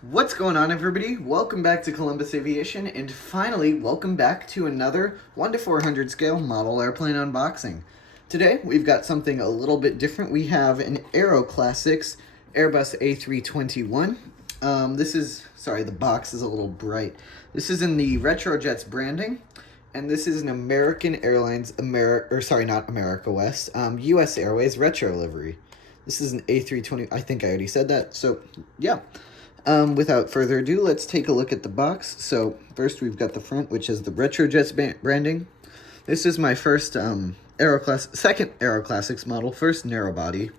What's going on, everybody? Welcome back to Columbus Aviation, and finally, welcome back to another 1 to 400 scale model airplane unboxing. Today, we've got something a little bit different. We have an Aeroclassics Airbus A321. Sorry, the box is a little bright. This is in the Retrojets branding, and this is an American Airlines, not America West, US Airways retro livery. This is an A320, I think I already said that, so yeah. Without further ado, let's take a look at the box. So first we've got the front, which is the Retrojets branding. This is my first second Aeroclassics model, first narrow body.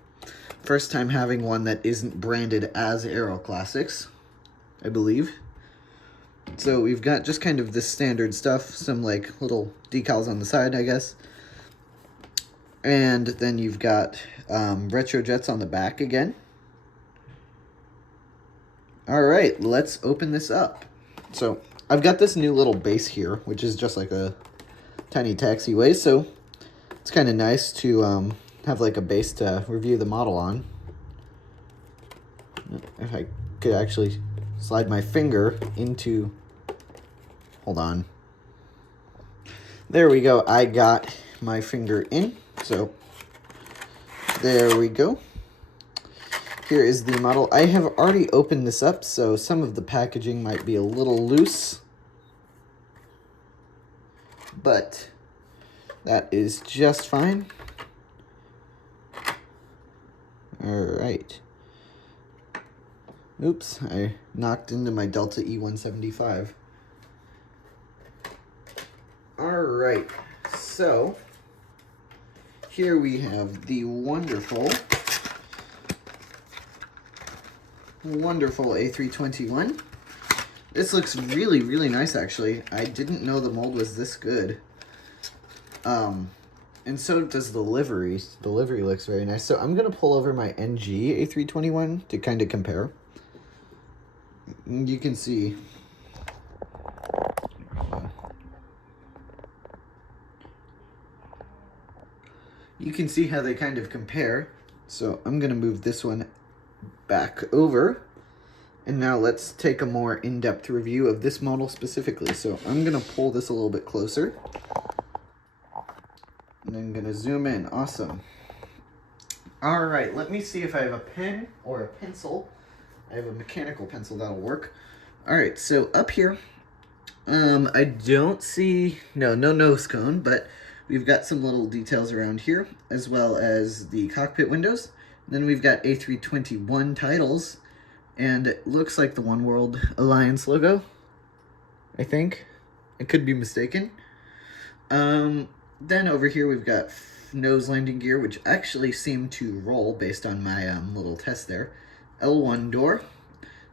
First time having one that isn't branded as Aeroclassics, I believe. So we've got just kind of this standard stuff, some like little decals on the side, I guess. And then you've got Retrojets on the back again. All right, let's open this up. So I've got this new little base here, which is just like a tiny taxiway. So it's kind of nice to have like a base to review the model on. If I could actually slide my finger into, hold on. There we go. I got my finger in. So there we go. Here is the model. I have already opened this up, so some of the packaging might be a little loose, but that is just fine. All right. Oops, I knocked into my Delta E175. All right, so here we have the wonderful A321. This looks really, really nice, actually. I didn't know the mold was this good. And so does the livery. The livery looks very nice. So I'm going to pull over my NG A321 to kind of compare. You can see. You can see how they kind of compare. So I'm going to move this one back over, and now let's take a more in-depth review of this model specifically. So I'm gonna pull this a little bit closer, and I'm gonna zoom in. Awesome. All right, let me see if I have a pen or a pencil. I have a mechanical pencil, that'll work. All right, so up here, I don't see, no nose cone, but we've got some little details around here, as well as the cockpit windows. Then we've got A321 titles, and it looks like the One World Alliance logo, I think. I could be mistaken. Then over here we've got nose landing gear, which actually seem to roll based on my little test there. L1 door.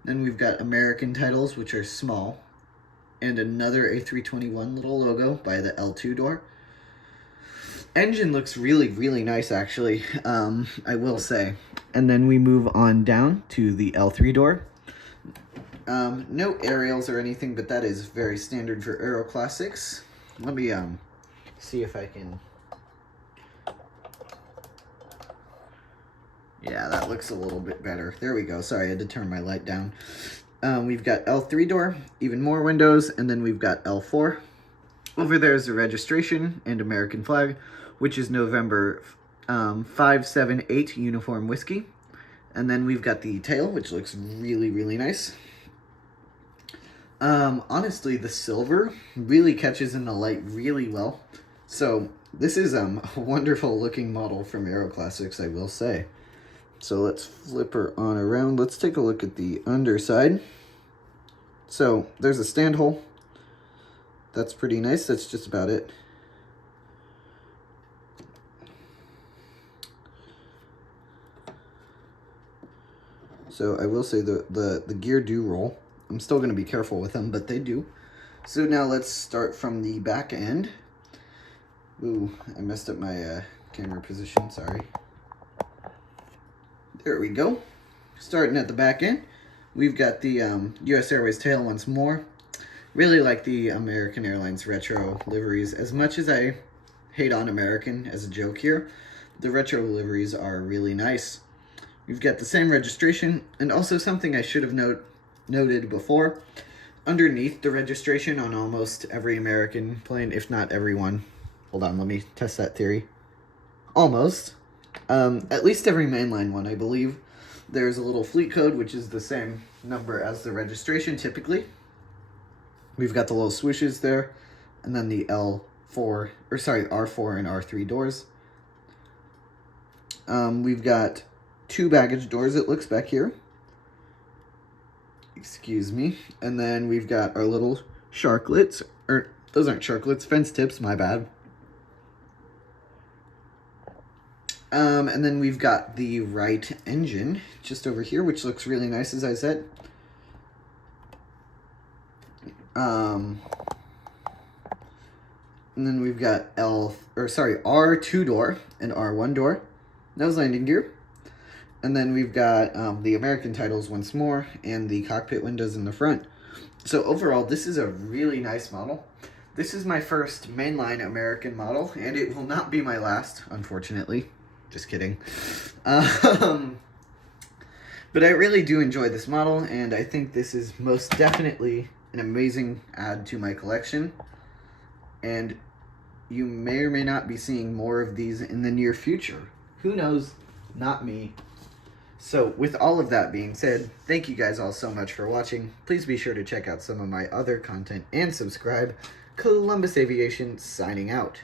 Then we've got American titles, which are small, and another A321 little logo by the L2 door. Engine looks really, really nice, actually, I will say. And then we move on down to the L3 door. No aerials or anything, but that is very standard for Aeroclassics. Let me see if I can. Yeah, that looks a little bit better. There we go. Sorry, I had to turn my light down. We've got L3 door, even more windows, and then we've got L4. Over there is the registration and American flag, which is November 578 Uniform Whiskey. And then we've got the tail, which looks really, really nice. Honestly, the silver really catches in the light really well. So this is a wonderful looking model from Aeroclassics, I will say. So let's flip her on around. Let's take a look at the underside. So there's a stand hole. That's pretty nice. That's just about it. So I will say the gear do roll. I'm still going to be careful with them, but they do. So now let's start from the back end. Ooh, I messed up my camera position, sorry. There we go. Starting at the back end, we've got the US Airways tail once more. Really like the American Airlines retro liveries. As much as I hate on American as a joke here, the retro liveries are really nice. We've got the same registration, and also something I should have noted noted before. Underneath the registration on almost every American plane, if not everyone. Hold on, let me test that theory. Almost. At least every mainline one, I believe. There's a little fleet code, which is the same number as the registration typically. We've got the little swooshes there, and then the R4 and R3 doors. We've got 2 baggage doors, it looks back here. Excuse me. And then we've got our little sharklets, or those aren't sharklets, fence tips, my bad. And then we've got the right engine just over here, which looks really nice, as I said. And then we've got R2 door and R1 door. Nose landing gear. And then we've got the American titles once more and the cockpit windows in the front. So overall, this is a really nice model. This is my first mainline American model, and it will not be my last, unfortunately. Just kidding. But I really do enjoy this model, and I think this is most definitely an amazing add to my collection. And you may or may not be seeing more of these in the near future. Who knows? Not me. So with all of that being said, thank you guys all so much for watching. Please be sure to check out some of my other content and subscribe. Columbus Aviation signing out.